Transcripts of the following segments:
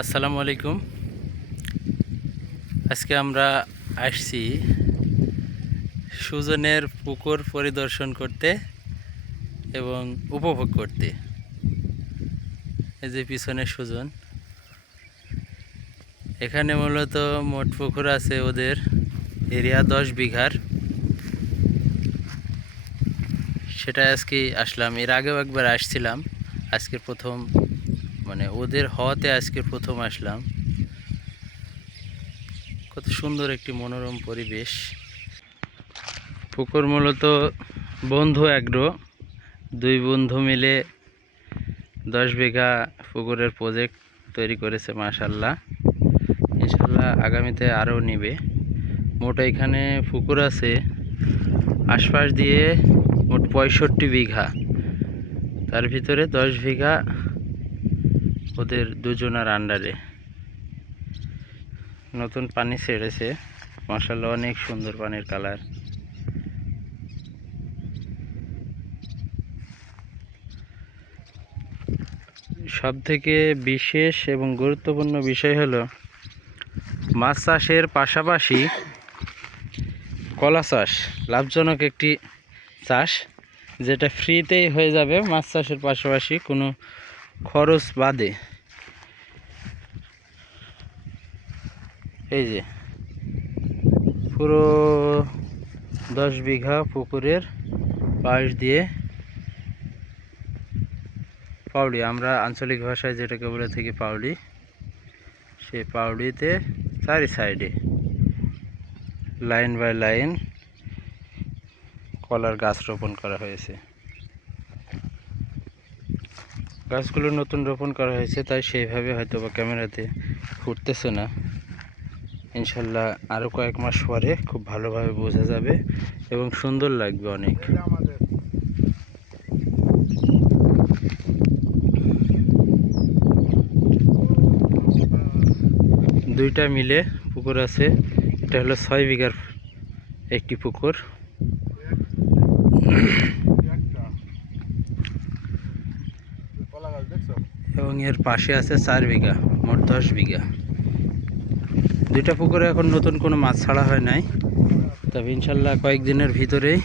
আসসালামু আলাইকুম। আজকে আমরা আসছি সুজনের পুকুর পরিদর্শন করতে এবং উপভোগ করতে। এই যে পিছনে সুজন, এখানে মূলত মোট পুকুর আছে ওদের এরিয়া 10 বিঘার। সেটা আজকে আসলাম, এর আগেও একবার আসছিলাম, আজকে প্রথম ওদের হওয়াতে আজকে প্রথম আসলাম। কত সুন্দর একটি মনোরম পরিবেশ। পুকুর মূলত বন্ধু অ্যাগ্রো, দুই বন্ধু মিলে 10 বিঘা পুকুরের প্রজেক্ট তৈরি করেছে। মাশাআল্লাহ, ইনশাআল্লাহ আগামীতে আরও নেবে। মোট এখানে পুকুর আছে আশপাশ দিয়ে মোট 65 বিঘা, তার ভিতরে 10 বিঘা ওদের দুজনের আন্ডারে। নতুন পানি ছেড়েছে, মাশাআল্লাহ অনেক সুন্দর পানির কালার। সবথেকে বিশেষ এবং গুরুত্বপূর্ণ বিষয় হলো মাছ চাষের পাশাপাশি কলা চাষ লাভজনক একটি চাষ, যেটা ফ্রিতেই হয়ে যাবে মাছ চাষের পাশাপাশি কোনো খরচ বাদে। এই যে পুরো 10 বিঘা পুকুরের পাশ দিয়ে পাউড়ি, আমরা আঞ্চলিক ভাষায় যেটাকে বলে থাকি পাউড়ি, সেই পাউড়িতে চারি সাইডে লাইন বাই লাইন কলার গাছ রোপণ করা হয়েছে। গাছগুলো নতুন রোপণ করা হয়েছে, তাই সেইভাবে হয়তো বা ক্যামেরাতে ফুটতেছে না। ইনশাল্লাহ আরও কয়েক মাস পরে খুব ভালোভাবে বোঝা যাবে এবং সুন্দর লাগবে অনেক। দুইটা মিলে পুকুর আছে, এটা হলো 6 বিঘার একটি পুকুর। এবং এর পাশে আছে 4 বিঘা, মোট 10 বিঘা। দুইটা পুকুরে এখন নতুন কোনো মাছ ছাড়া হয় নাই, তবে ইনশাল্লাহ কয়েকদিনের ভিতরেই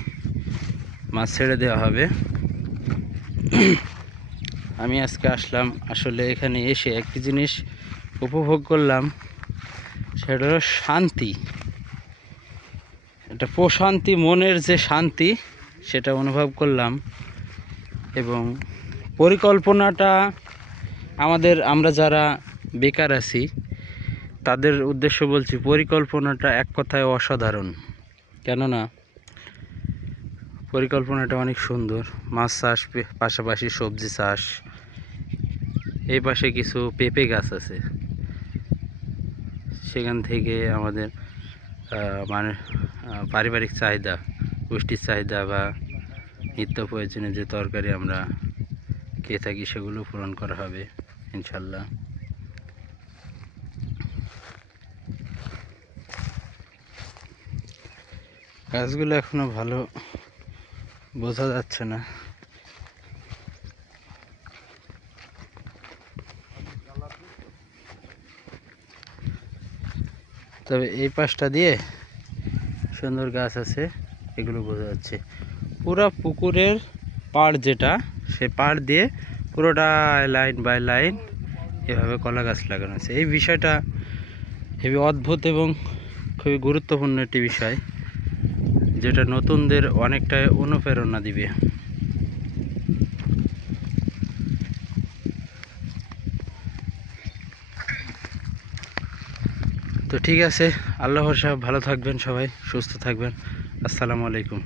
মাছ ছেড়ে দেওয়া হবে। আমি আজকে আসলাম, আসলে এখানে এসে একটি জিনিস উপভোগ করলাম, সেটা হলো শান্তি। এটা প্রশান্তি, মনের যে শান্তি সেটা অনুভব করলাম। এবং পরিকল্পনাটা আমরা যারা বেকার আছি তাদের উদ্দেশ্য বলছি, পরিকল্পনাটা এক কথায় অসাধারণ। কেননা পরিকল্পনাটা অনেক সুন্দর। মাছ চাষ পাশাপাশি সবজি চাষ, এই পাশে কিছু পেঁপে গাছ আছে, সেখান থেকে আমাদের পারিবারিক চাহিদা, পুষ্টির চাহিদা বা নিত্য প্রয়োজনীয় যে তরকারি আমরা খেয়ে থাকি সেগুলো পূরণ করা হবে ইনশাল্লাহ। গাছগুলো এখনো ভালো বোঝা যাচ্ছে না, তবে এই পাশটা দিয়ে সুন্দর গাছ আছে, এগুলো বোঝা যাচ্ছে। পুরো পুকুরের পাড় যেটা, সে পাড় দিয়ে পুরোটা লাইন বাই লাইন এভাবে কলা গাছ লাগানো আছে। এই বিষয়টা খুবই অদ্ভুত এবং খুবই গুরুত্বপূর্ণ একটি বিষয়, যেটা নতুনদের অনেকটাই অনুপ্রেরণা দিবে। তো ঠিক আছে, আল্লাহ ভরসা, ভালো থাকবেন সবাই, সুস্থ থাকবেন। আসসালামু আলাইকুম।